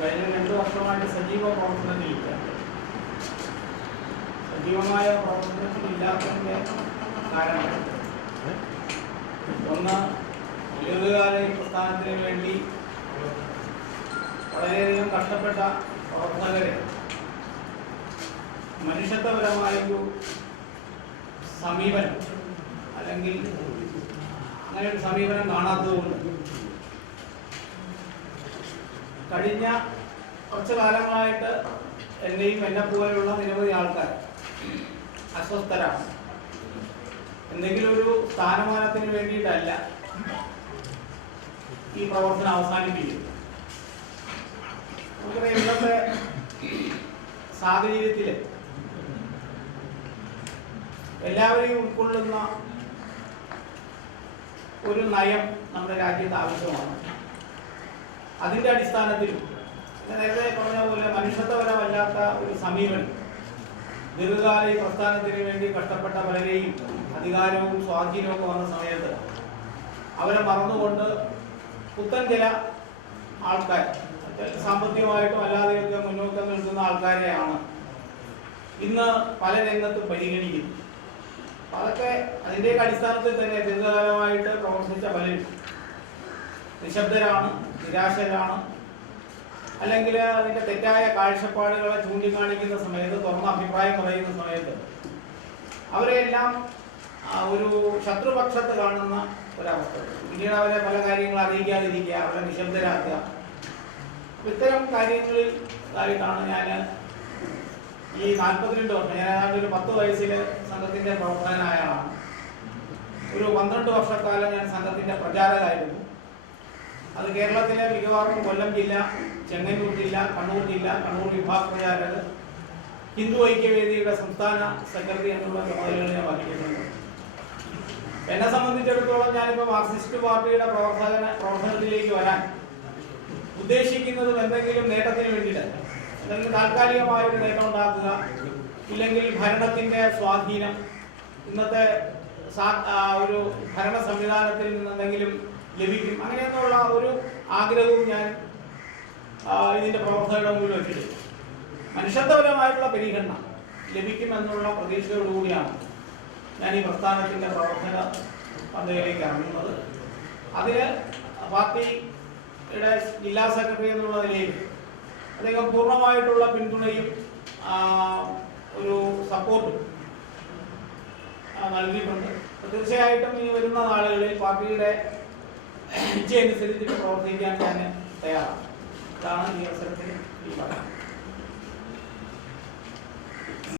കഴിഞ്ഞ 2 വർഷമായിട്ട് സജീവ പ്രവർത്തനത്തിലില്ല. സജീവമായ പ്രവർത്തനത്തിലില്ലാത്തതിൻ്റെ കാരണം ഒന്ന്, ദീർഘകാല പ്രസ്ഥാനത്തിന് വേണ്ടി വളരെയധികം കഷ്ടപ്പെട്ട പ്രവർത്തകരെ മനുഷ്യത്വപരമായൊരു സമീപനം അല്ലെങ്കിൽ അങ്ങനെ ഒരു സമീപനം കാണാത്തതുകൊണ്ട് കഴിഞ്ഞ കുറച്ച് കാലങ്ങളായിട്ട് എന്നെയും എന്നെപ്പോലെയുള്ള നിരവധി ആൾക്കാർ അസ്വസ്ഥരാണ്. എന്തെങ്കിലും ഒരു സ്ഥാനമാനത്തിന് വേണ്ടിയിട്ടല്ല ഈ പ്രവർത്തനം അവസാനിപ്പിക്കുന്നത്. നമുക്കറിയാം, ഇന്നത്തെ സാഹചര്യത്തിൽ എല്ലാവരെയും ഉൾക്കൊള്ളുന്ന ഒരു നയം നമ്മുടെ രാജ്യത്ത് ആവശ്യമാണ്. അതിൻ്റെ അടിസ്ഥാനത്തിൽ നേരത്തെ പറഞ്ഞ പോലെ മനുഷ്യത്വപരമല്ലാത്ത ഒരു സമീപനം ദീർഘകാല ഈ പ്രസ്ഥാനത്തിന് വേണ്ടി കഷ്ടപ്പെട്ട പലരെയും അധികാരവും സ്വാധീനവും വന്ന സമയത്ത് അവരെ മറന്നുകൊണ്ട് പുത്തൻ ചില ആൾക്കാർ സാമ്പത്തികമായിട്ടും അല്ലാതെയൊക്കെ മുന്നോക്കം നിൽക്കുന്ന ആൾക്കാരെയാണ് ഇന്ന് പല രംഗത്തും പരിഗണിക്കുന്നത്. അതൊക്കെ അതിൻ്റെയൊക്കെ അടിസ്ഥാനത്തിൽ തന്നെ ദീർഘകാലമായിട്ട് പ്രവർത്തിച്ച പലരും നിശബ്ദരാണ്, നിരാശരാണ്, അല്ലെങ്കിൽ അതിൻ്റെ തെറ്റായ കാഴ്ചപ്പാടുകളെ ചൂണ്ടിക്കാണിക്കുന്ന സമയത്ത്, തുറന്ന അഭിപ്രായം പറയുന്ന സമയത്ത് അവരെല്ലാം ഒരു ശത്രുപക്ഷത്ത് കാണുന്ന ഒരവസ്ഥ. പിന്നീട് അവരെ പല കാര്യങ്ങൾ അറിയിക്കാതിരിക്കുക, അവരെ നിശബ്ദരാക്കുക. ഇത്തരം കാര്യങ്ങളിൽ ആയിട്ടാണ് ഞാൻ ഈ 42 വർഷം, ഞാൻ ഏതാണ്ട് ഒരു 10 വയസ്സിൽ സംഘത്തിൻ്റെ പ്രവർത്തകനായ ആളാണ്. ഒരു 12 വർഷക്കാലം ഞാൻ സംഘത്തിൻ്റെ പ്രചാരകരായിരുന്നു. അത് കേരളത്തിലെ മിക്കവാറും കൊല്ലം ജില്ല, ചെങ്ങന്നൂർ ജില്ല, കണ്ണൂർ ജില്ല, കണ്ണൂർ വിഭാഗ പ്രചാരകർ, ഹിന്ദു ഐക്യവേദിയുടെ സംസ്ഥാന സെക്രട്ടറി എന്നുള്ള ചുമതലകൾ ഞാൻ വഹിക്കുന്നുണ്ട്. എന്നെ സംബന്ധിച്ചിടത്തോളം ഞാനിപ്പോൾ മാർക്സിസ്റ്റ് പാർട്ടിയുടെ പ്രവർത്തനത്തിലേക്ക് വരാൻ ഉദ്ദേശിക്കുന്നതും എന്തെങ്കിലും നേട്ടത്തിന് വേണ്ടിയിട്ടല്ല. അല്ലെങ്കിൽ താൽക്കാലികമായൊരു നേട്ടം ഉണ്ടാക്കുക, ഇല്ലെങ്കിൽ ഭരണത്തിൻ്റെ സ്വാധീനം, ഇന്നത്തെ ഒരു ഭരണ സംവിധാനത്തിൽ നിന്ന് എന്തെങ്കിലും ലഭിക്കും, അങ്ങനെയൊന്നുള്ള ഒരു ആഗ്രഹവും ഞാൻ ഇതിൻ്റെ പ്രവർത്തകരുടെ മുന്നിൽ വെച്ചിട്ടുണ്ട്. മനുഷ്യത്വപരമായിട്ടുള്ള പരിഗണന ലഭിക്കുമെന്നുള്ള പ്രതീക്ഷയോടുകൂടിയാണ് ഞാൻ ഈ പ്രസ്ഥാനത്തിൻ്റെ പ്രവർത്തന പദ്ധതിയിലേക്ക് ഇറങ്ങുന്നത്. അതിന് പാർട്ടിയുടെ ജില്ലാ സെക്രട്ടറി എന്നുള്ള നിലയിൽ അദ്ദേഹം പൂർണ്ണമായിട്ടുള്ള പിന്തുണയും ഒരു സപ്പോർട്ടും നൽകിയിട്ടുണ്ട്. തീർച്ചയായിട്ടും ഇനി വരുന്ന നാളുകളിൽ പാർട്ടിയുടെ ഇച്ഛയനുസരിച്ച് പ്രവർത്തിക്കാൻ ഞാൻ തയ്യാറാണ്. ഇതാണ് ഈ അവസരത്തിൽ ഈ പറയുന്നത്.